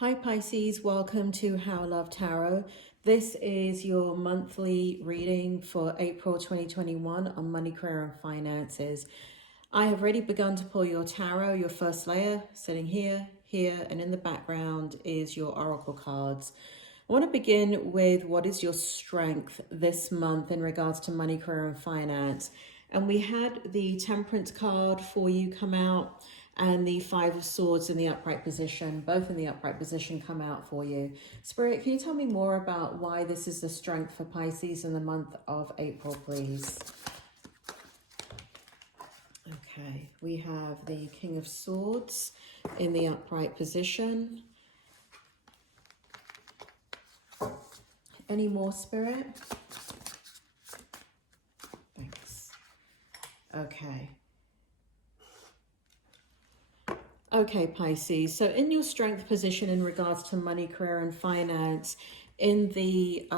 Hi Pisces, welcome to How Love Tarot. This is your monthly reading for April 2021 on money, career and finances. I have already begun to pull your tarot, your first layer, sitting here, and in the background is your oracle cards. I want to begin with what is your strength this month in regards to money, career and finance. And we had the Temperance card for you come out and the Five of Swords in the upright position, both in the upright position, come out for you. Spirit, can you tell me more about why this is the strength for Pisces in the month of April, please? Okay, we have the King of Swords in the upright position. Any more, Spirit? Thanks. Okay. Okay, Pisces. So in your strength position in regards to money, career and finance in the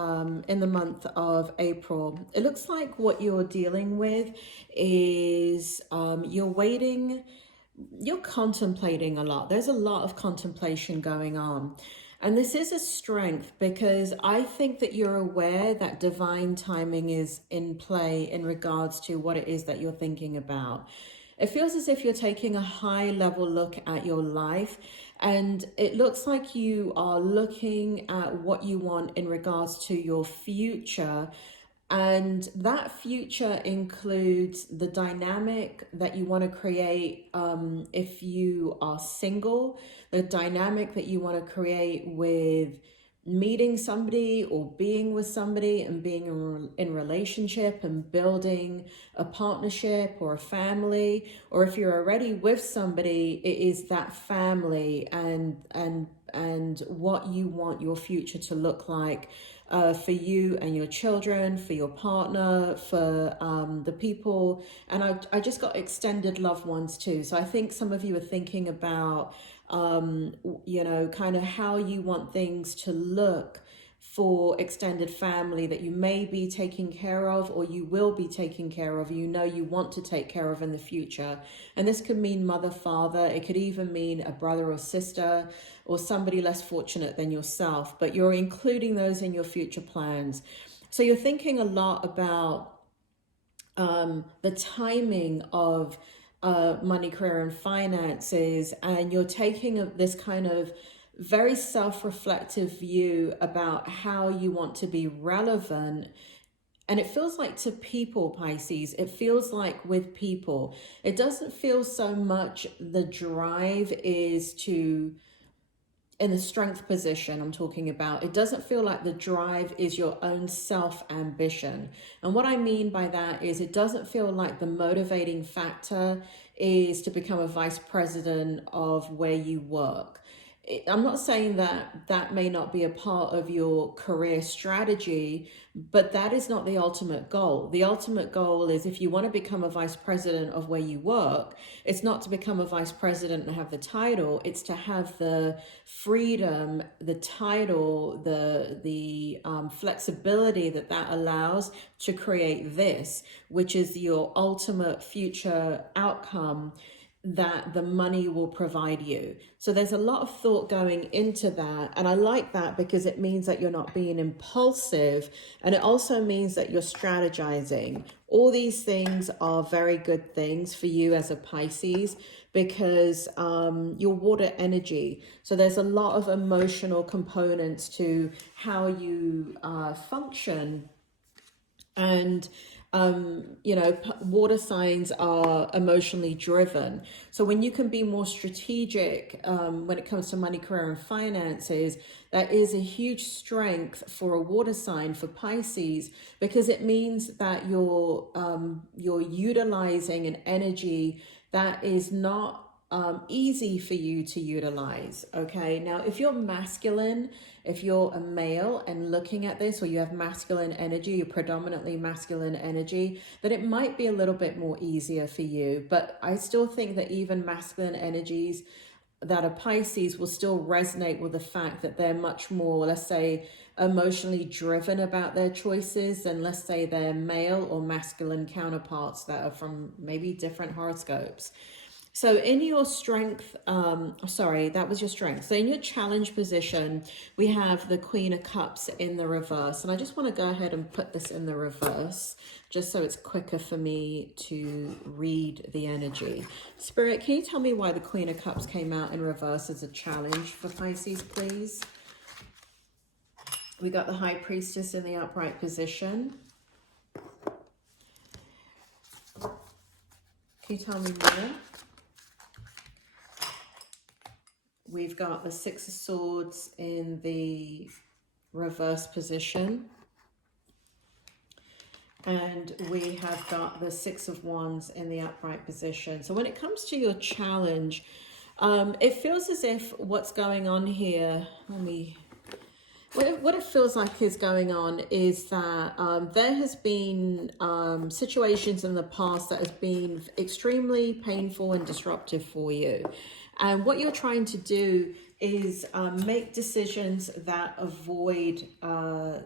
month of April, it looks like what you're dealing with is you're waiting, you're contemplating a lot. There's a lot of contemplation going on. And this is a strength because I think that you're aware that divine timing is in play in regards to what it is that you're thinking about. It feels as if you're taking a high level look at your life, and it looks like you are looking at what you want in regards to your future. And that future includes the dynamic that you want to create if you are single, the dynamic that you want to create with meeting somebody or being with somebody and being in relationship and building a partnership or a family, or if you're already with somebody, it is that family and what you want your future to look like for you and your children, for your partner, for the people. And I just got extended loved ones too. So I think some of you are thinking about kind of how you want things to look for extended family that you may be taking care of or you will be taking care of, you want to take care of in the future. And this could mean mother, father, it could even mean a brother or sister or somebody less fortunate than yourself, but you're including those in your future plans. So you're thinking a lot about the timing of money, career and finances, and you're taking this kind of very self-reflective view about how you want to be relevant. And it feels like to people, Pisces, it feels like with people, it doesn't feel so much the drive is to, in the strength position I'm talking about, it doesn't feel like the drive is your own self-ambition. And what I mean by that is it doesn't feel like the motivating factor is to become a vice president of where you work. I'm not saying that that may not be a part of your career strategy, but that is not the ultimate goal. The ultimate goal is, if you want to become a vice president of where you work, it's not to become a vice president and have the title, it's to have the freedom, the title, the flexibility that allows to create this, which is your ultimate future outcome that the money will provide you. So there's a lot of thought going into that. And I like that because it means that you're not being impulsive. And it also means that you're strategizing. All these things are very good things for you as a Pisces because your water energy. So there's a lot of emotional components to how you function. And water signs are emotionally driven. So when you can be more strategic when it comes to money, career and finances, that is a huge strength for a water sign, for Pisces, because it means that you're utilizing an energy that is not easy for you to utilize. Okay, now if you're masculine, if you're a male and looking at this, or you have masculine energy, you're predominantly masculine energy, then it might be a little bit more easier for you. But I still think that even masculine energies that are Pisces will still resonate with the fact that they're much more, let's say, emotionally driven about their choices than, let's say, their male or masculine counterparts that are from maybe different horoscopes. So in your strength, sorry, that was your strength. So in your challenge position, we have the Queen of Cups in the reverse. And I just want to go ahead and put this in the reverse, just so it's quicker for me to read the energy. Spirit, can you tell me why the Queen of Cups came out in reverse as a challenge for Pisces, please? We got the High Priestess in the upright position. Can you tell me more? We've got the Six of Swords in the reverse position. And we have got the Six of Wands in the upright position. So when it comes to your challenge, it feels as if what's going on here, what it feels like is going on is that there has been situations in the past that has been extremely painful and disruptive for you. And what you're trying to do is make decisions that avoid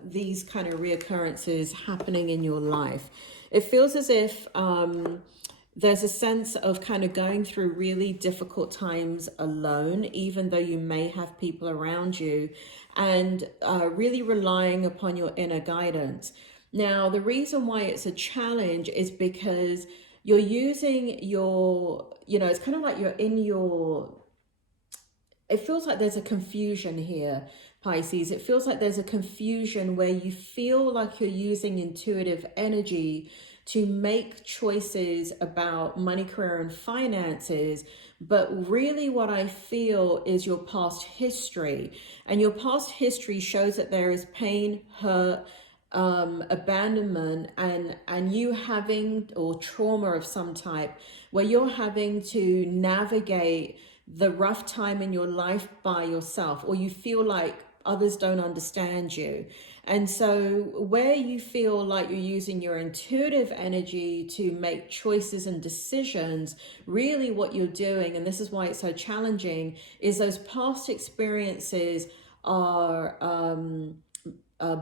these kind of reoccurrences happening in your life. It feels as if there's a sense of kind of going through really difficult times alone, even though you may have people around you, and really relying upon your inner guidance. Now, the reason why it's a challenge is because you're using your, it's kind of like you're in your, it feels like there's a confusion here, Pisces. It feels like there's a confusion where you feel like you're using intuitive energy to make choices about money, career, and finances. But really what I feel is your past history. And your past history shows that there is pain, hurt, abandonment, and you having, or trauma of some type, where you're having to navigate the rough time in your life by yourself, or you feel like others don't understand you. And so where you feel like you're using your intuitive energy to make choices and decisions, really what you're doing, and this is why it's so challenging, is those past experiences are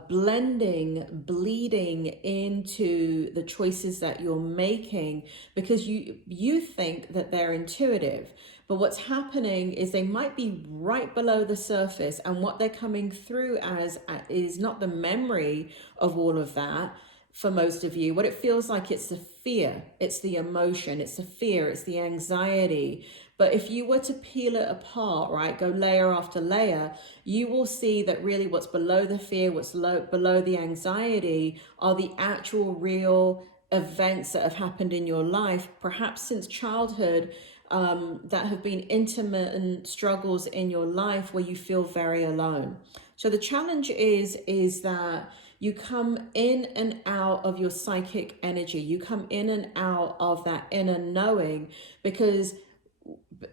bleeding into the choices that you're making, because you think that they're intuitive. But what's happening is they might be right below the surface, and what they're coming through as is not the memory of all of that. For most of you, what it feels like, it's the fear, it's the emotion, it's the fear, it's the anxiety. But if you were to peel it apart, right, go layer after layer, you will see that really what's below the fear, what's below the anxiety, are the actual real events that have happened in your life, perhaps since childhood, that have been intermittent struggles in your life where you feel very alone. So the challenge is that you come in and out of your psychic energy. You come in and out of that inner knowing, because,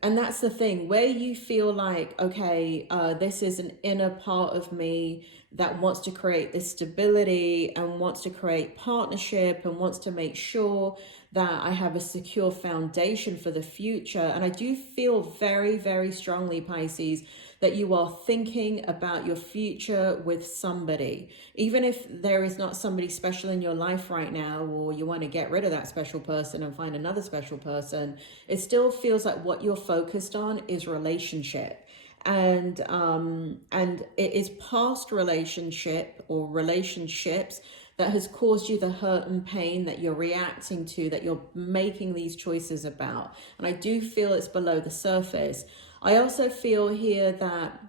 and that's the thing, where you feel like, okay, this is an inner part of me that wants to create this stability and wants to create partnership and wants to make sure that I have a secure foundation for the future. And I do feel very, very strongly, Pisces, that you are thinking about your future with somebody. Even if there is not somebody special in your life right now, or you want to get rid of that special person and find another special person, it still feels like what you're focused on is relationship. And it is past relationship or relationships that has caused you the hurt and pain that you're reacting to, that you're making these choices about. And I do feel it's below the surface. I also feel here that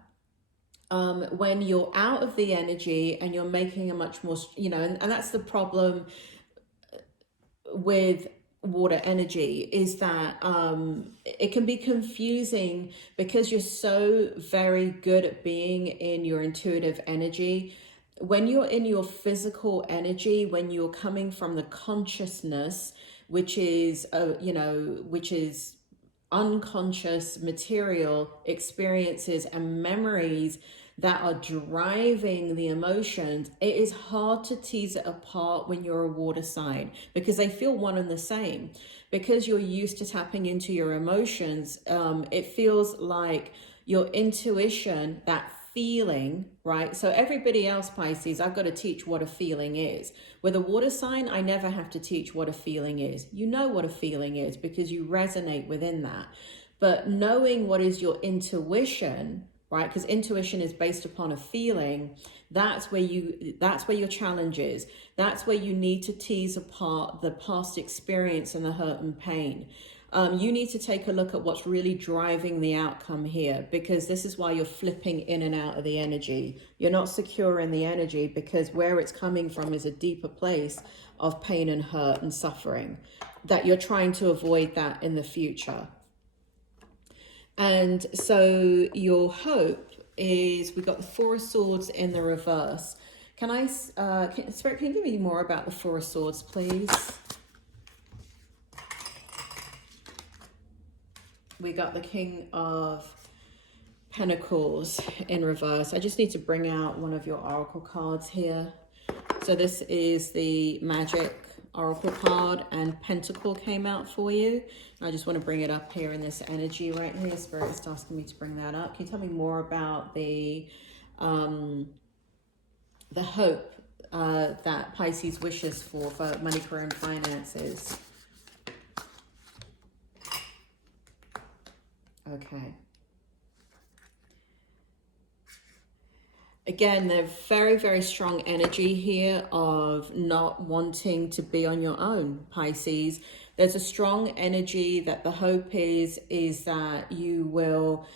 when you're out of the energy and you're making a much more, and that's the problem with water energy, is that it can be confusing because you're so very good at being in your intuitive energy. When you're in your physical energy, when you're coming from the consciousness, which is unconscious material experiences and memories that are driving the emotions, it is hard to tease it apart when you're a water sign, because they feel one and the same. Because you're used to tapping into your emotions, it feels like your intuition, that feeling, right? So everybody else, Pisces, I've got to teach what a feeling is. With a water sign, I never have to teach what a feeling is. You know what a feeling is because you resonate within that. But knowing what is your intuition, right? Because intuition is based upon a feeling. That's where your challenge is. That's where you need to tease apart the past experience and the hurt and pain. You need to take a look at what's really driving the outcome here, because this is why you're flipping in and out of the energy. You're not secure in the energy because where it's coming from is a deeper place of pain and hurt and suffering, that you're trying to avoid that in the future. And so your hope is, we've got the Four of Swords in the reverse. Spirit, can you give me more about the Four of Swords, please? We got the King of Pentacles in reverse. I just need to bring out one of your oracle cards here. So this is the Magic Oracle card, and Pentacle came out for you. I just want to bring it up here in this energy right here. Spirit is asking me to bring that up. Can you tell me more about the hope that Pisces wishes for money, career, and finances? Okay. Again, they're very, very strong energy here of not wanting to be on your own, Pisces. There's a strong energy that the hope is that you will,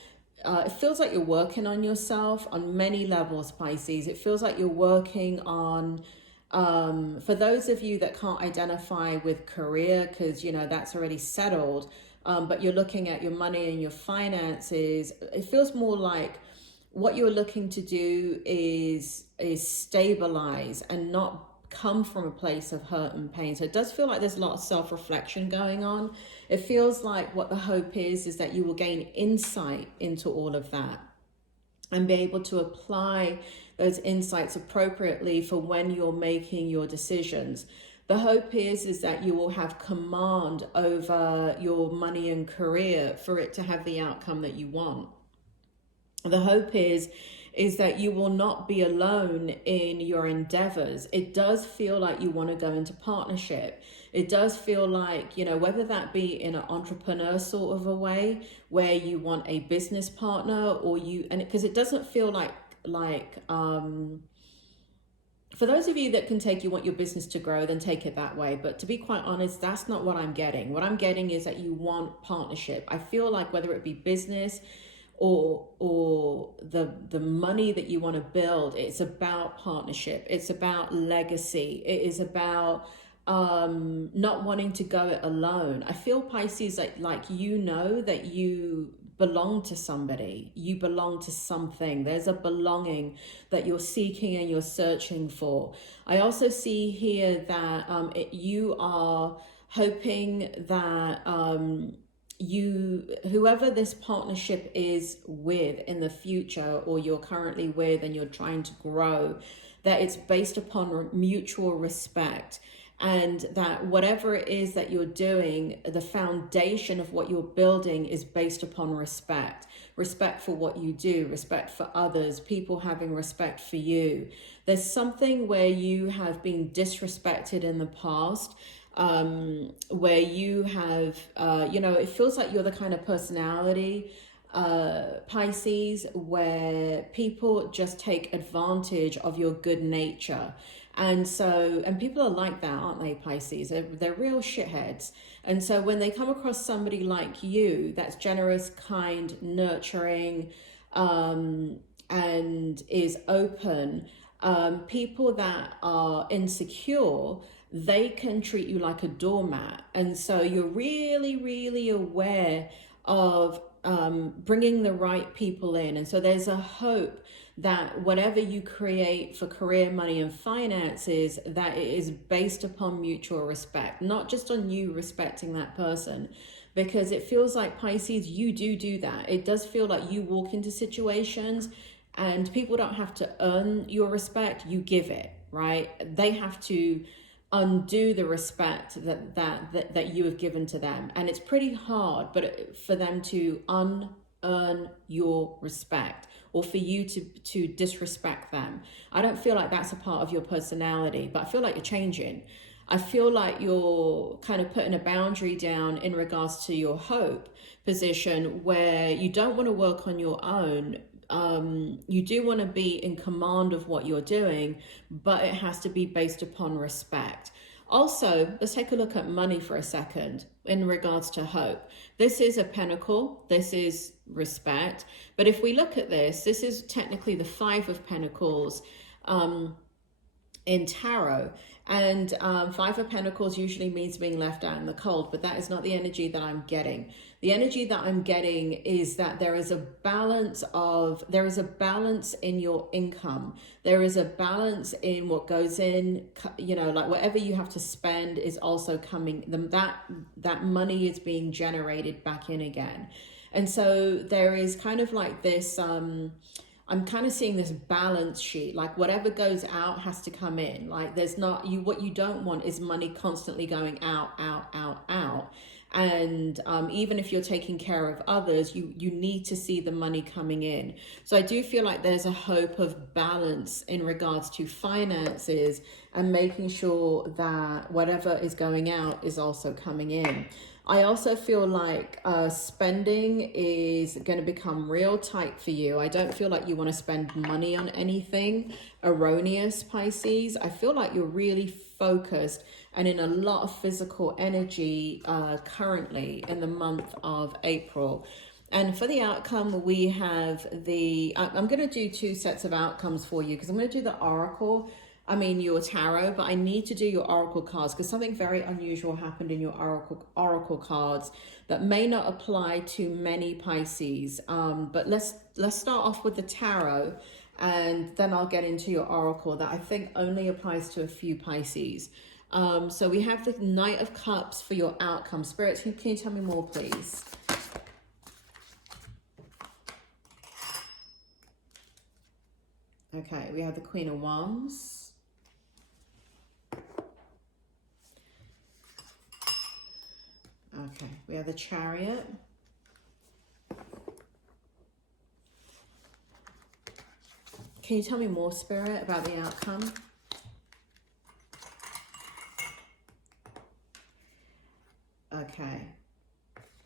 it feels like you're working on yourself on many levels, Pisces. It feels like you're working on, for those of you that can't identify with career, because, you know, that's already settled, but you're looking at your money and your finances, it feels more like what you're looking to do is stabilize and not come from a place of hurt and pain. So it does feel like there's a lot of self-reflection going on. It feels like what the hope is that you will gain insight into all of that and be able to apply those insights appropriately for when you're making your decisions. The hope is that you will have command over your money and career for it to have the outcome that you want. The hope is that you will not be alone in your endeavors. It does feel like you want to go into partnership. It does feel like, you know, whether that be in an entrepreneur sort of a way where you want a business partner, or because it doesn't feel like for those of you that you want your business to grow, then take it that way. But to be quite honest, that's not what I'm getting. What I'm getting is that you want partnership. I feel like whether it be business or the money that you want to build, it's about partnership. It's about legacy. It is about not wanting to go it alone. I feel, Pisces, like you know that you belong to somebody. You belong to something. There's a belonging that you're seeking and you're searching for. I also see here that you are hoping that whoever this partnership is with in the future, or you're currently with and you're trying to grow, that it's based upon mutual respect, and that whatever it is that you're doing, the foundation of what you're building is based upon respect for what you do, respect for others, people having respect for you. There's something where you have been disrespected in the past, where you have, it feels like you're the kind of personality, Pisces, where people just take advantage of your good nature. And people are like that, aren't they, Pisces? They're real shitheads. And so when they come across somebody like you, that's generous, kind, nurturing, and is open, people that are insecure, they can treat you like a doormat. And so you're really, really aware of bringing the right people in. And so there's a hope that whatever you create for career, money, and finances, that it is based upon mutual respect, not just on you respecting that person. Because it feels like, Pisces, you do that. It does feel like you walk into situations and people don't have to earn your respect, you give it, right? They have to undo the respect that you have given to them. And it's pretty hard, but for them to earn your respect or for you to disrespect them. I don't feel like that's a part of your personality, but I feel like you're changing. I feel like you're kind of putting a boundary down in regards to your hope position where you don't want to work on your own. You do want to be in command of what you're doing, but it has to be based upon respect. Also, let's take a look at money for a second in regards to hope. This is a pentacle. This is respect. But if we look at this, this is technically the Five of Pentacles in tarot. And Five of Pentacles usually means being left out in the cold, but that is not the energy that I'm getting. The energy that I'm getting is that there is a balance in your income. There is a balance in what goes in, you know, like whatever you have to spend is also coming, that money is being generated back in again. And so there is kind of like this, I'm kind of seeing this balance sheet, like whatever goes out has to come in. Like there's not, what you don't want is money constantly going out, out, out, out. And even if you're taking care of others, you need to see the money coming in. So I do feel like there's a hope of balance in regards to finances and making sure that whatever is going out is also coming in. I also feel like spending is going to become real tight for you. I don't feel like you want to spend money on anything erroneous, Pisces. I feel like you're really focused and in a lot of physical energy currently in the month of April. And for the outcome, we have I'm going to do two sets of outcomes for you because I'm going to do the oracle. I mean, your tarot, but I need to do your oracle cards because something very unusual happened in your oracle cards that may not apply to many Pisces. But let's start off with the tarot, and then I'll get into your oracle that I think only applies to a few Pisces. So we have the Knight of Cups for your outcome. Spirits, can you tell me more, please? Okay, we have the Queen of Wands. Okay, we have the Chariot. Can you tell me more, Spirit, about the outcome? Okay.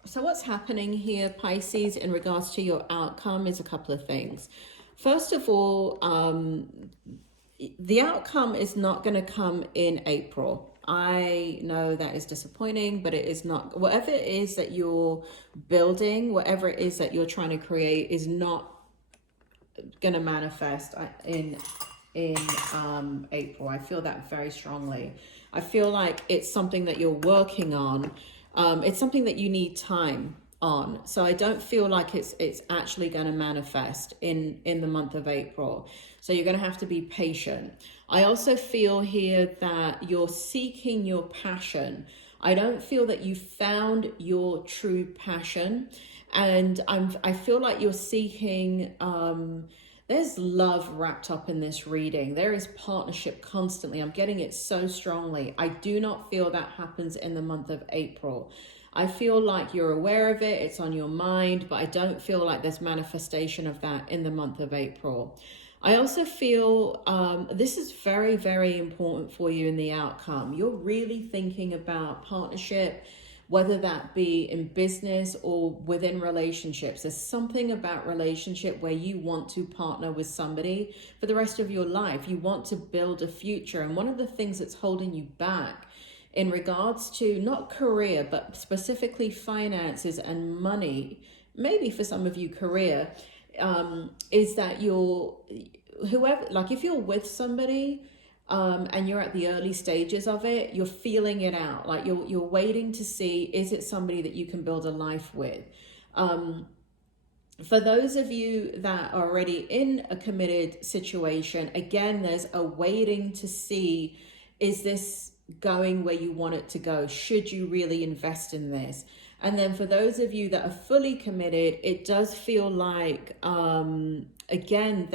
So what's happening here, Pisces, in regards to your outcome is a couple of things. First of all, the outcome is not going to come in April. I know that is disappointing, but it is not. Whatever it is that you're building, whatever it is that you're trying to create is not going to manifest in April. I feel that very strongly. I feel like it's something that you're working on. It's something that you need time on. So I don't feel like it's actually going to manifest in the month of April. So you're going to have to be patient. I also feel here that you're seeking your passion. I don't feel that you found your true passion. And I feel like you're seeking, there's love wrapped up in this reading. There is partnership constantly. I'm getting it so strongly. I do not feel that happens in the month of April. I feel like you're aware of it. It's on your mind, but I don't feel like there's manifestation of that in the month of April. I also feel this is very, very important for you in the outcome. You're really thinking about partnership, whether that be in business or within relationships. There's something about relationship where you want to partner with somebody for the rest of your life. You want to build a future. And one of the things that's holding you back in regards to not career, but specifically finances and money, maybe for some of you career, is that if you're with somebody and you're at the early stages of it, you're feeling it out. Like you're waiting to see, is it somebody that you can build a life with? For those of you that are already in a committed situation, again, there's a waiting to see, is this going where you want it to go? Should you really invest in this? And then for those of you that are fully committed, it does feel like, again,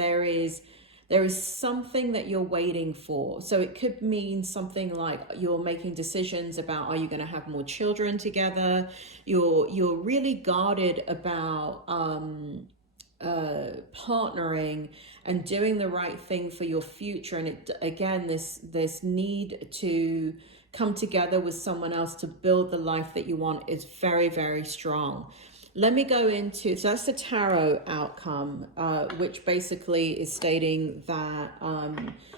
There is something that you're waiting for. So it could mean something like you're making decisions about, are you going to have more children together? You're really guarded about partnering and doing the right thing for your future. And it, again, this need to come together with someone else to build the life that you want is very, very strong. Let me go into, so that's the tarot outcome, which basically is stating that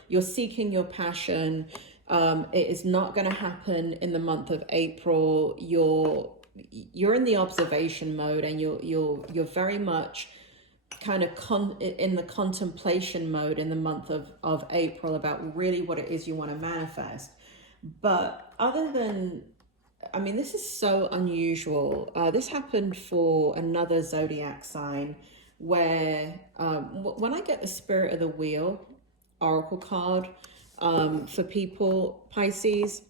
you're seeking your passion. It is not going to happen in the month of April. You're in the observation mode, and you're very much kind of in the contemplation mode in the month of April about really what it is you want to manifest. But other than, I mean, this is so unusual. This happened for another zodiac sign where when I get the Spirit of the Wheel oracle card for people, Pisces,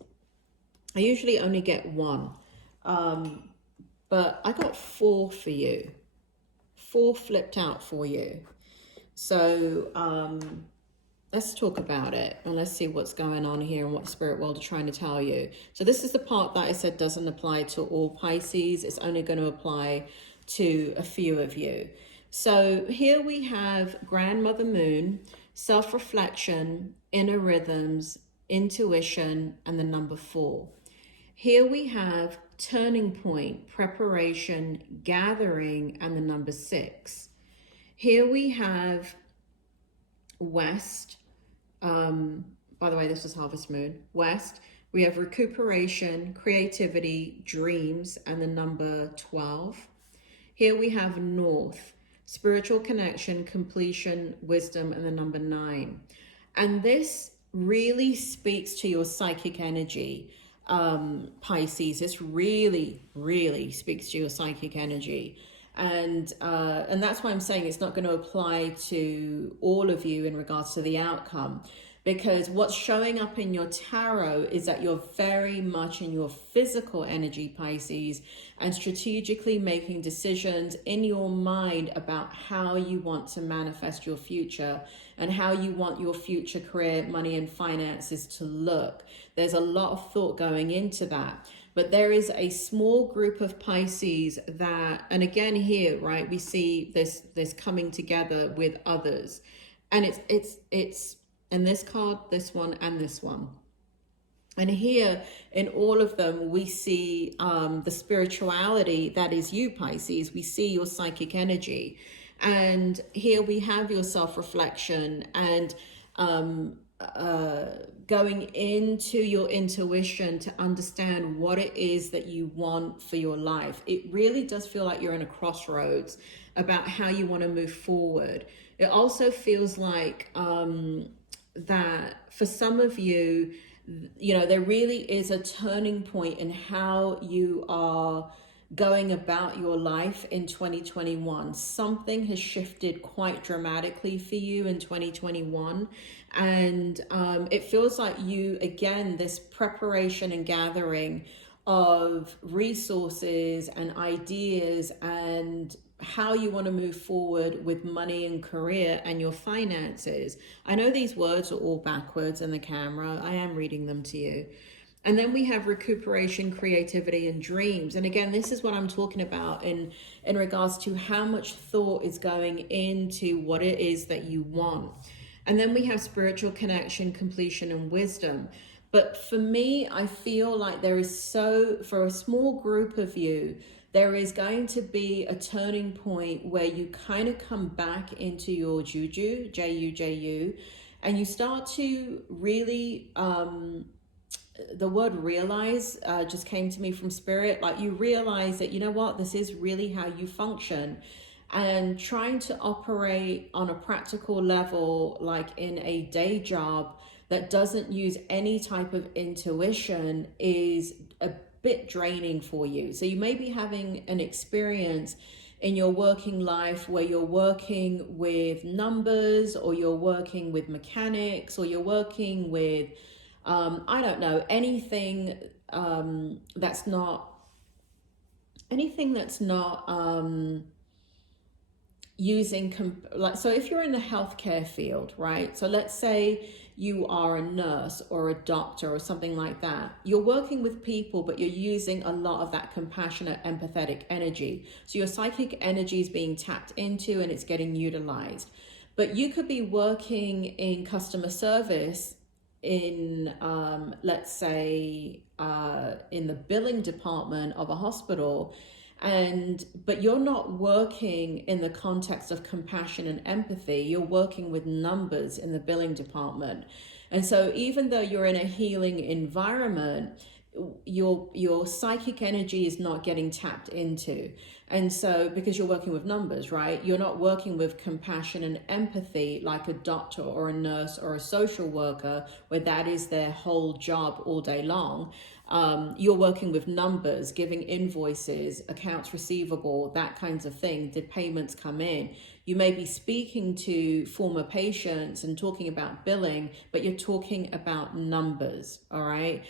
I usually only get one. But I got 4 for you. 4 flipped out for you. So let's talk about it and let's see what's going on here and what the spirit world are trying to tell you. So this is the part that I said doesn't apply to all Pisces. It's only going to apply to a few of you. So here we have Grandmother Moon, self-reflection, inner rhythms, intuition, and the number 4. Here we have turning point, preparation, gathering, and the number 6. Here we have West. By the way, this was Harvest Moon. West. We have recuperation, creativity, dreams, and the number 12. Here we have North, spiritual connection, completion, wisdom, and the number 9. And this really speaks to your psychic energy. Pisces, this really, really speaks to your psychic energy. And that's why I'm saying it's not going to apply to all of you in regards to the outcome, because what's showing up in your tarot is that you're very much in your physical energy, Pisces, and strategically making decisions in your mind about how you want to manifest your future and how you want your future career, money, and finances to look. There's a lot of thought going into that. But there is a small group of Pisces that, and again here, right, we see this coming together with others. And it's in this card, this one, and this one. And here in all of them, we see the spirituality that is you, Pisces. We see your psychic energy. And here we have your self-reflection and going into your intuition to understand what it is that you want for your life. It really does feel like you're in a crossroads about how you want to move forward. It also feels like that for some of you, you know, there really is a turning point in how you are going about your life in 2021. Something has shifted quite dramatically for you in 2021. And it feels like you, again, this preparation and gathering of resources and ideas and how you want to move forward with money and career and your finances. I know these words are all backwards in the camera. I am reading them to you. And then we have recuperation, creativity, and dreams. And again, this is what I'm talking about in regards to how much thought is going into what it is that you want. And then we have spiritual connection, completion, and wisdom. But for me, I feel like there is for a small group of you, there is going to be a turning point where you kind of come back into your juju, J-U-J-U, and you start to really, the word realize just came to me from spirit. Like you realize that, you know what, this is really how you function. And trying to operate on a practical level, like in a day job that doesn't use any type of intuition, is a bit draining for you. So you may be having an experience in your working life where you're working with numbers, or you're working with mechanics, or you're working with I don't know, anything that's not using like, so if you're in the healthcare field, right, so let's say you are a nurse or a doctor or something like that, you're working with people, but you're using a lot of that compassionate, empathetic energy. So your psychic energy is being tapped into and it's getting utilized. But you could be working in customer service in let's say in the billing department of a hospital, but you're not working in the context of compassion and empathy. You're working with numbers in the billing department. And so even though you're in a healing environment, your psychic energy is not getting tapped into. And so because you're working with numbers, right, you're not working with compassion and empathy like a doctor or a nurse or a social worker, where that is their whole job all day long. You're working with numbers, giving invoices, accounts receivable, that kinds of thing. Did payments come in? You may be speaking to former patients and talking about billing, but you're talking about numbers, all right?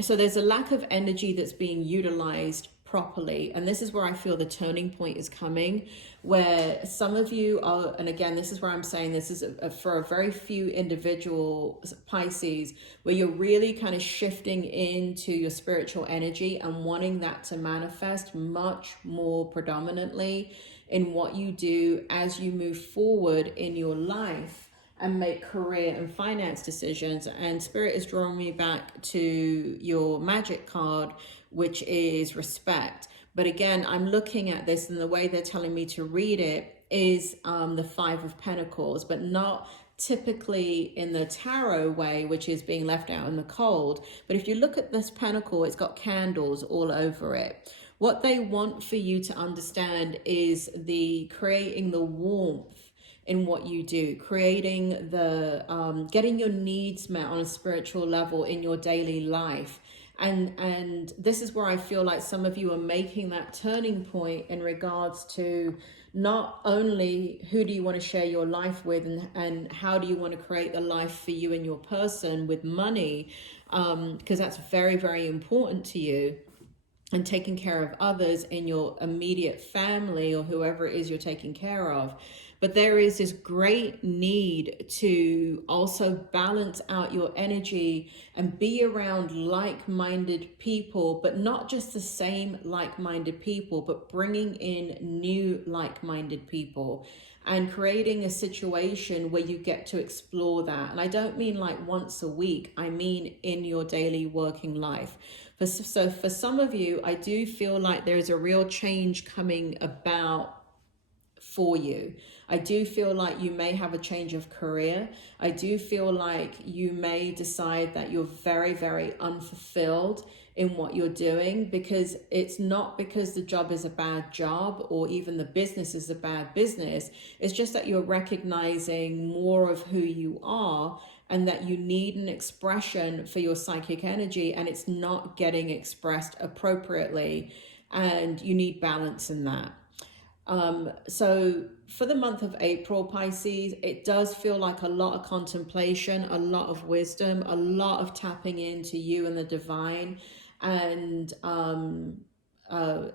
So there's a lack of energy that's being utilized properly. And this is where I feel the turning point is coming, where some of you are, and again, this is where I'm saying this is for a very few individual Pisces, where you're really kind of shifting into your spiritual energy and wanting that to manifest much more predominantly in what you do as you move forward in your life and make career and finance decisions. And Spirit is drawing me back to your magic card, which is respect. But again, I'm looking at this, and the way they're telling me to read it is the Five of Pentacles, but not typically in the tarot way, which is being left out in the cold. But if you look at this pentacle, it's got candles all over it. What they want for you to understand is creating the warmth in what you do, creating the getting your needs met on a spiritual level in your daily life. And this is where I feel like some of you are making that turning point in regards to not only who do you want to share your life with, and how do you want to create the life for you and your person with money, because that's very, very important to you, and taking care of others in your immediate family or whoever it is you're taking care of. But there is this great need to also balance out your energy and be around like-minded people, but not just the same like-minded people, but bringing in new like-minded people and creating a situation where you get to explore that. And I don't mean like once a week, I mean in your daily working life. So for some of you, I do feel like there's a real change coming about for you. I do feel like you may have a change of career. I do feel like you may decide that you're very, very unfulfilled in what you're doing, because it's not because the job is a bad job or even the business is a bad business. It's just that you're recognizing more of who you are and that you need an expression for your psychic energy, and it's not getting expressed appropriately, and you need balance in that. So for the month of April, Pisces, it does feel like a lot of contemplation, a lot of wisdom, a lot of tapping into you and the divine. And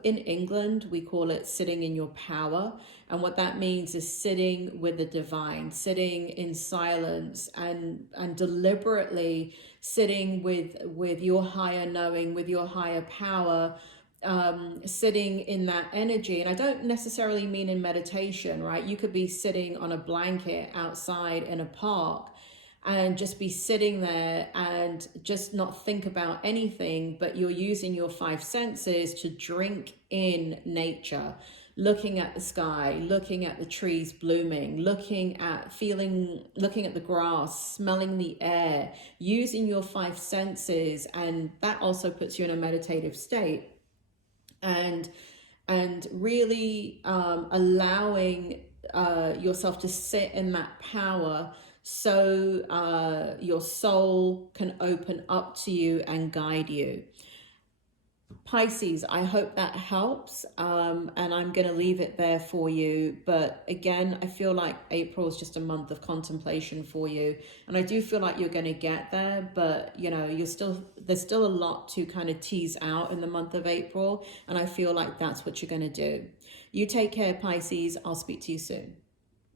in England, we call it sitting in your power. And what that means is sitting with the divine, sitting in silence, and deliberately sitting with your higher knowing, with your higher power, sitting in that energy. And I don't necessarily mean in meditation, right? You could be sitting on a blanket outside in a park and just be sitting there and just not think about anything, but you're using your five senses to drink in nature, looking at the sky, looking at the trees blooming, looking at the grass, smelling the air, using your five senses. And that also puts you in a meditative state. And really allowing yourself to sit in that power, so your soul can open up to you and guide you. Pisces, I hope that helps. And I'm going to leave it there for you. But again, I feel like April is just a month of contemplation for you. And I do feel like you're going to get there, but you know, there's still a lot to kind of tease out in the month of April. And I feel like that's what you're going to do. You take care, Pisces. I'll speak to you soon.